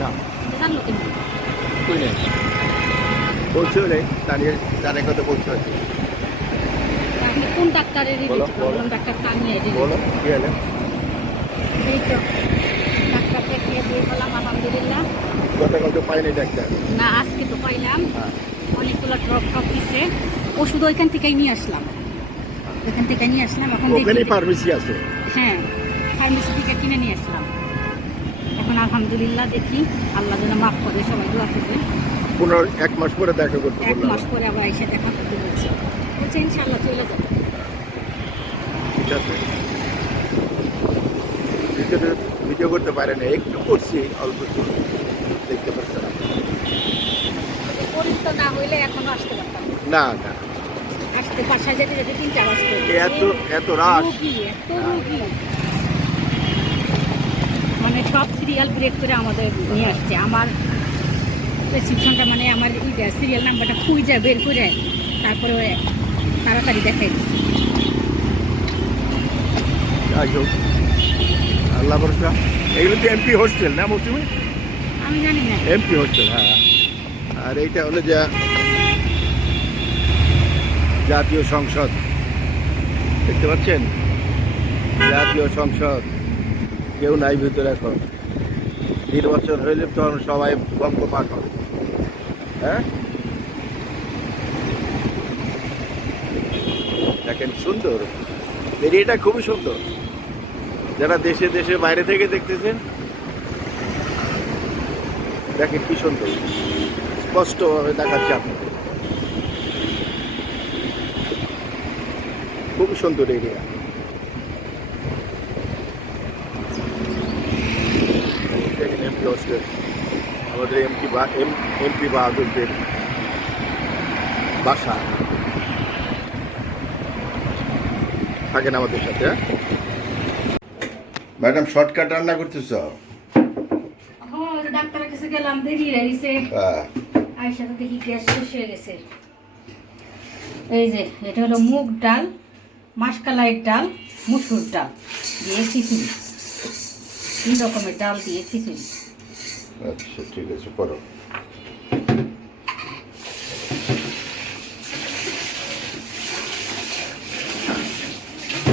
না কই নেই বলছো নেই দাঁড়িয়ে জানে কত বলছো কোন ডাক্তারের ডাক্তার কামিয়ে বলো কি হলো এই তো ডাক্তার দেখিয়ে দিয়ে বললাম আলহামদুলিল্লাহ গতকাল তো পাইনি ডাক্তার না আজকে তো পাইলাম অনেকগুলো ড্রপ দিছে ওষুধ ওইখান থেকেই নিয়ে আসলাম এখন ওখানে ফার্মেসি আছে হ্যাঁ ফার্মেসি থেকে কিনে নিয়ে আসলাম এখন আলহামদুলিল্লাহ দেখি আল্লাহ যেন মাফ করে সবাই দোয়া করবে 1 মাস পরে দেখা করতে বললাম 1 মাস পরে আবার এসে দেখা করতে বলছে ইনশাআল্লাহ চলে যাবে ঠিক আছে ভিডিও করতে পারে না একটু করছি অল্প দেখতে পাচ্ছি পরিচিত না হইলে এখনো আসতে পারতাম না না আসতে বাসায় যেতে 3-4 বাজে এত রাশ রোগী মানে সব সিরিয়াল ব্রেক করে আমাদের নিয়ে আসছে আমার প্রেসক্রিপশনটা মানে আমার সিরিয়াল নাম্বারটা খুঁজে বের করে তারপরে তাড়াতাড়ি দেখাই দিচ্ছি আল্লাহ ভরসা এগুলো তো এমপি হোস্টেল না মৌসুমি আমি জানি না এমপি হোস্টেল হ্যাঁ আর এইটা হলো যা জাতীয় সংসদ দেখতে পাচ্ছেন জাতীয় সংসদ কেউ নাই ভিতরে এখন নির্বাচন হইলে তখন সবাই বঙ্গ পাক হবে হ্যাঁ দেখেন সুন্দর এরিয়াটা খুবই সুন্দর যারা দেশে দেশে বাইরে থেকে দেখতেছেন দেখেন কি সুন্দর স্পষ্টভাবে দেখাচ্ছে আপনাদের খুবই সুন্দর এরিয়া আমাদের এমপি বাহাদুরদের বাসা থাকেন আমাদের সাথে ম্যাডাম শর্টকাট রান্না করতেছ ডাক্তারের কাছে গেলাম দেরি হয়েছে আয়সা তো দেখি গ্যাস শেষ হয়ে গেছে এই যে এটা হলো মুগ ডাল মাসকালাইয়ের ডাল মুসুর ডাল দিয়ে খিচুড়ি 3 রকমের ডাল দিয়ে খিচুড়ি আচ্ছা ঠিক আছে করো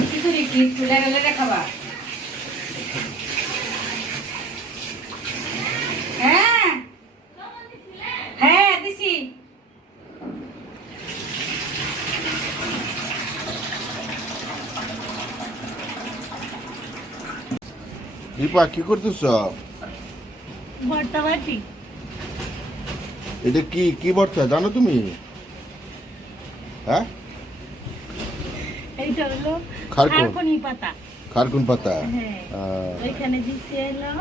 খিচুড়ি কি তুলে গেলে খাবা হ্যাঁ হ্যাঁ দিছি দীপা কি করতেছ ভর্তা বাটি এটা কি কি ভর্তা জানো তুমি হ্যাঁ এইটা হলো খারকুন পাতা খারকুন পাতা এখানে দিছি হলো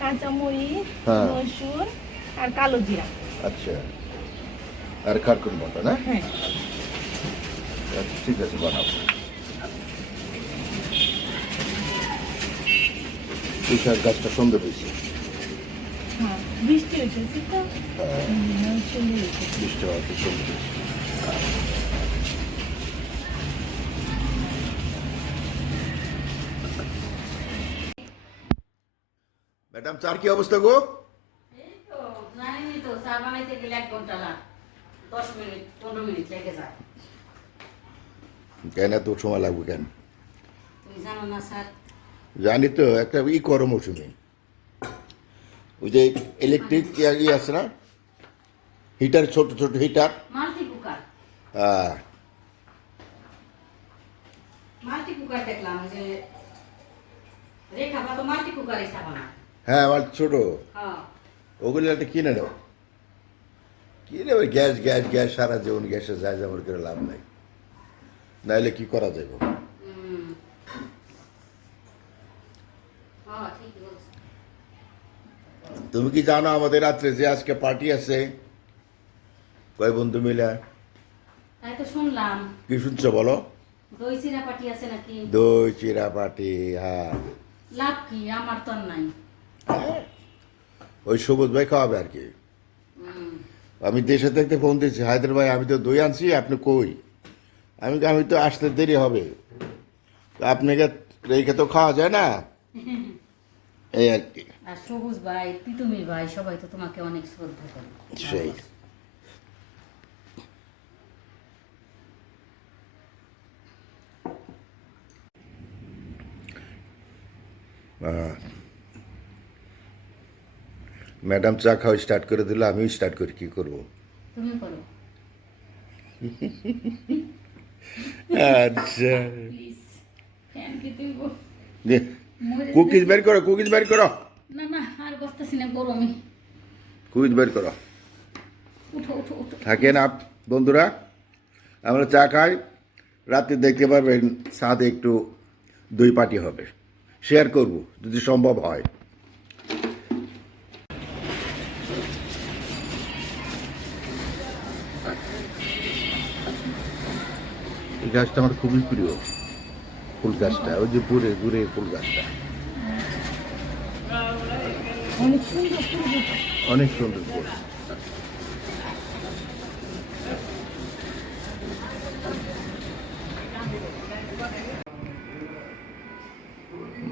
কাঁচা মরিচ হ্যাঁ। রসুন আর কালো জিরা আচ্ছা আর খারকুন পাতা না হ্যাঁ আচ্ছা ঠিক আছে বানাবো তুষার গাছটা সুন্দর হয়েছে বৃষ্টি হয়েছে তো বৃষ্টি হওয়া খুব সুন্দর হয়েছে ম্যাডাম চার কি অবস্থা গো জানি তো চা বানাইতে গেলে 1 ঘন্টা লাগে 10 মিনিট 15 মিনিট লেগে যায় কেন এত সময় লাগবে কেন তুমি জানো না স্যার জানি তো একটা করো মৌসুমি ওই যে ইলেকট্রিক আছে না হিটার ছোট ছোট হিটার মাল্টি কুকার হ্যাঁ মাল্টি কুকার দেখলাম যে রেখা বা তো মাল্টি কুকারে চা বানায় হ্যাঁ আমার ছোট হ্যাঁ ওগুলো একটা কিনে নাও কিনে ওই গ্যাস গ্যাস গ্যাস সারা জীবন গ্যাসে যায় যেমন করে লাভ নাই নাইলে কি করা যাবে তুমি কি জানো আমাদের রাত্রে যে আজকে পার্টি আছে কয় বন্ধু মিলে তাই তো শুনলাম কি শুনছো বলো দই চিরা পাটি আছে নাকি দই চিরা পার্টি হ্যাঁ লাভ কি আমার তো আর নাই ওই সবুজ ভাই খাওয়াবে আর কি আমি দেশে থাকতে ফোন দিয়েছি, হায়দার ভাই আমি তো দই আনছি, আপনি কই? আমি তো আসতে দেরি হবে, তো আপনাকে রেখে তো খাওয়া যায় না, এই আর কি। আর সবুজ ভাই, তিতুমির ভাই, সবাই তো তোমাকে অনেক শ্রদ্ধা করে। সেই ম্যাডাম চা খাওয়া স্টার্ট করে দিলে আমিও স্টার্ট করি, কি করবো? তুমি করো আচ্ছা, প্লিজ। ফ্যান কে তুই কুকিজ বের করো, কুকিজ বের করো, না না, আর বসতেছি না, করো আমি। কুকিজ বের করো। উঠো উঠো উঠো। থাকেন বন্ধুরা, আমরা চা খাই, রাতে দেখতে পারবেন সাথে একটু দই পাটি হবে, শেয়ার করব যদি সম্ভব হয়। এই গাছটা আমার খুবই প্রিয়, ফুল গাছটা, ওই যে ঘুরে ঘুরে ফুল গাছটা অনেক সুন্দর সুন্দর। অনেক সুন্দর ফুল।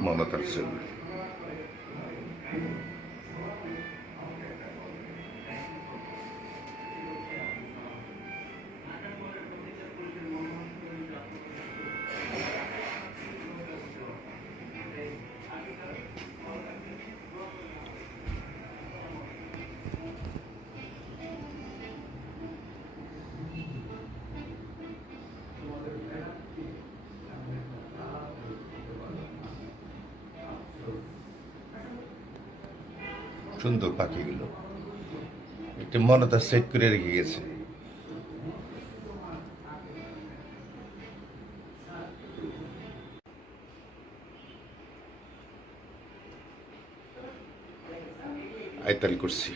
মমতার ছবি। সুন্দর পাখিগুলো, একটা মনতা সেট করে রেখে গেছে। আইতাল করছি।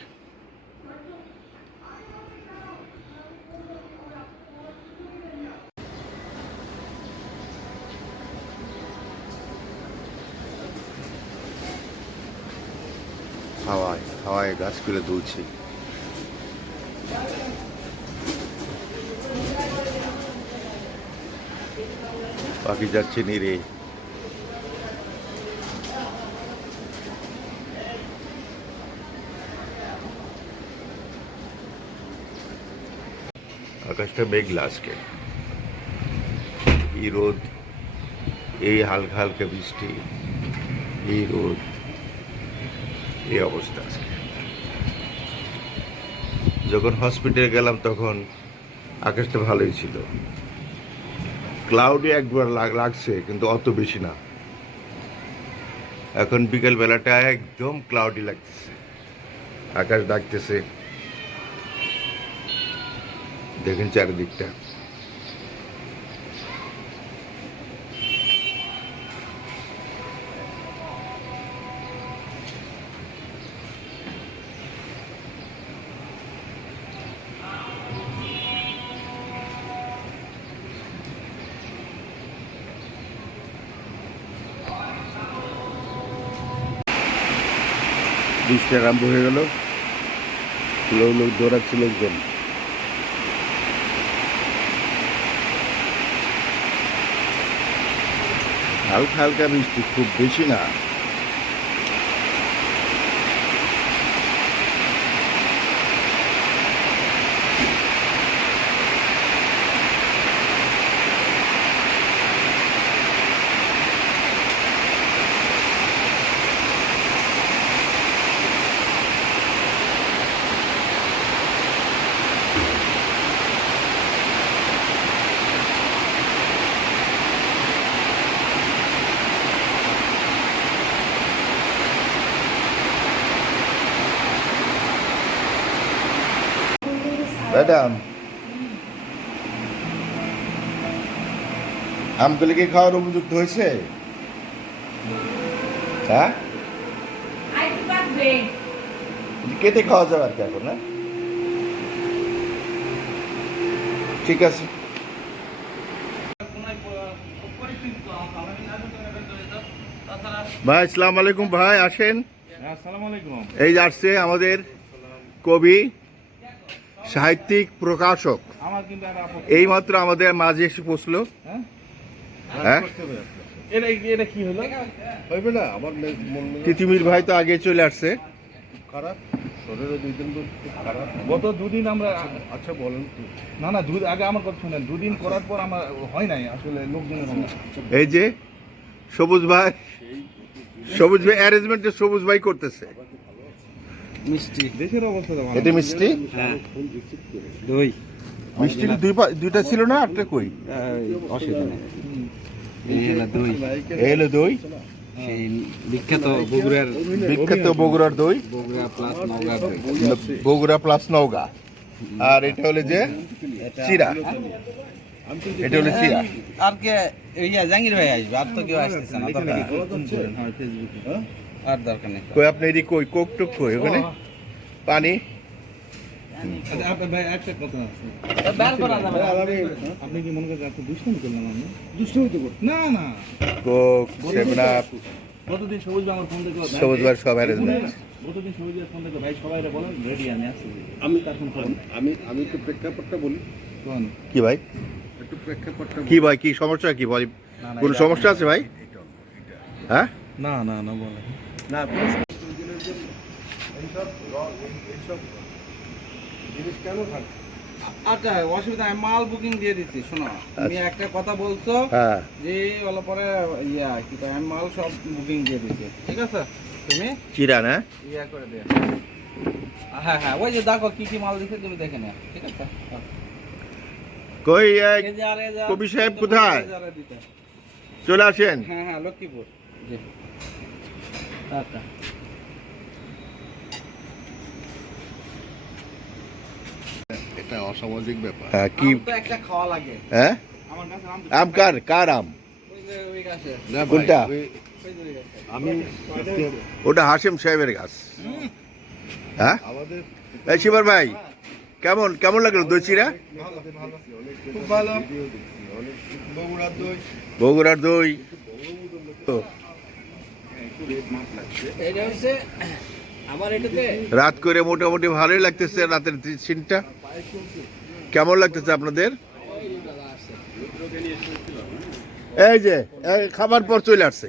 হাওয়ায় হাওয়ায় গাছগুলো দুলছে। পাখি যাচ্ছে নিরে। আকাশটা মেঘলা আজকে, এই রোদ, এই হালকা হালকা বৃষ্টি, এই রোদ, এই অবস্থা আজকে। যখন হসপিটালে গেলাম তখন আকাশটা ভালোই ছিল, ক্লাউডি একবার লাগছে কিন্তু অত বেশি না। এখন বিকেল বেলাটা একদম ক্লাউডি লাগতেছে, আকাশ ডাকতেছে, দেখেন চারিদিকটা। বৃষ্টি আরম্ভ হয়ে গেল, লোক দৌড়াচ্ছে লোকজন। হালকা হালকা বৃষ্টি, খুব বেশি না। ম্যাডাম, আমগুলো কি খাওয়ার উপযুক্ত হয়েছে? হ্যাঁ, কেটে খাওয়া যাবে আর কি এখন, না? ঠিক আছে। ভাই আসসালামু আলাইকুম, ভাই আসেন। আসসালামু আলাইকুম। এই যে আসছে আমাদের কবি, সাহিত্যিক প্রকাশক আমার কিন্তু আর আপত্তি এইমাত্র আমাদের মাঝে এসে পৌঁছলো। হ্যাঁ হ্যাঁ, এটা এটা কি হলো? হইবে না আমার তিতিমির ভাই তো আগে চলে আসছে। খারাপ শরীরে 2 দিন ধরে খুব খারাপ। গত দুদিন আমরা আচ্ছা বলেন তো না না আগে আমার কথা শুনেন, দুদিন করার পর আমার হয় নাই আসলে লোকজনের এই যে সবুজ ভাই অ্যারেঞ্জমেন্টে সবুজ ভাই করতেছে। মিষ্টি দেশের অবস্থা তো ভালো। এটা মিষ্টি, দই মিষ্টি দুইটা ছিল না, একটা কই? অসুবিধা নেই। এই হলো দই, এই হলো দই, সেই বিখ্যাত বগুড়ার বগুড়ার দই, বগুড়া প্লাস নওগাঁ দই। বগুড়া প্লাস নওগাঁ। আর এটা হলো যে চিরা, এটা হলো চিরা। আর কে ইয়া জাঙ্গির ভাই আসবে, আর তো কেউ আসতেছে না, দরকার নেই। আর দরকার নেই। কই আপনি এদিকে কই কোক টোক কই ওখানে পানি? আচ্ছা আপনার ভাই একটা কথা আছে, বের করা যাবে না। আপনি কি মনে করেন আপনি দুষ্টামি করলাম? আমি দুষ্টামি তো করছি না না। কোক, সেভেন আপ, কতদিন সবুজ ভাই আমার ফোন দেখো, সবুজ ভাই সব অ্যারেঞ্জমেন্ট। কতদিন সবুজ ভাই ফোন দেখো, ভাই সবাই বলেন রেডি আমি আসছি। আমি এখন ফোন আমি একটু প্রেক্ষাপটটা বলি, কোন কি ভাই, একটু প্রেক্ষাপটটা কি ভাই, কি সমস্যা, কি বল, কোনো সমস্যা আছে ভাই? হ্যাঁ, না না না বলে না এইসব জিনিস কেন থাকে? আচ্ছা অসুবিধা নাই, মাল বুকিং দিয়ে দিচ্ছি। শোনো তুমি একটা কথা বলছো হ্যাঁ, যে বলো পরে ইয়া কি কয়, আমি মাল সব বুকিং দিয়ে দিচ্ছি, ঠিক আছে? তুমি চিরা না? ইয়া করে দে। হ্যাঁ হ্যাঁ ওই যে দেখো কি কি মাল দিচ্ছে তুমি দেখে নাও, ঠিক আছে? কই এই যে আর এই যে কবি সাহেব কোথায়? দিতে। চলে আসেন। হ্যাঁ হ্যাঁ লক্ষ্মীপুর। জি আচ্ছা এটা অসামাজিক ব্যাপার। হ্যাঁ, কি? আম তো একটা খাওয়া লাগে হ্যাঁ, আমার কাছে। আম কার আম? ওই যে ওই গাছে, না ভাই, কোনটা? ওই যে ওই গাছে। আমি ওটা হাশেম সাহেবের গাছ। হ্যাঁ, আমাদের এই শিবর ভাই কেমন লাগলো দই চিরা? খুব ভালো অনেক বগুড়ার দই বগুড়ার দই তো এটা হচ্ছে আমার এটাতে রাত করে মোটামুটি ভালোই লাগতেছে। রাতের সিনটা কেমন লাগতেছে আপনাদের? এই যে খাবার পর চলে আসছে।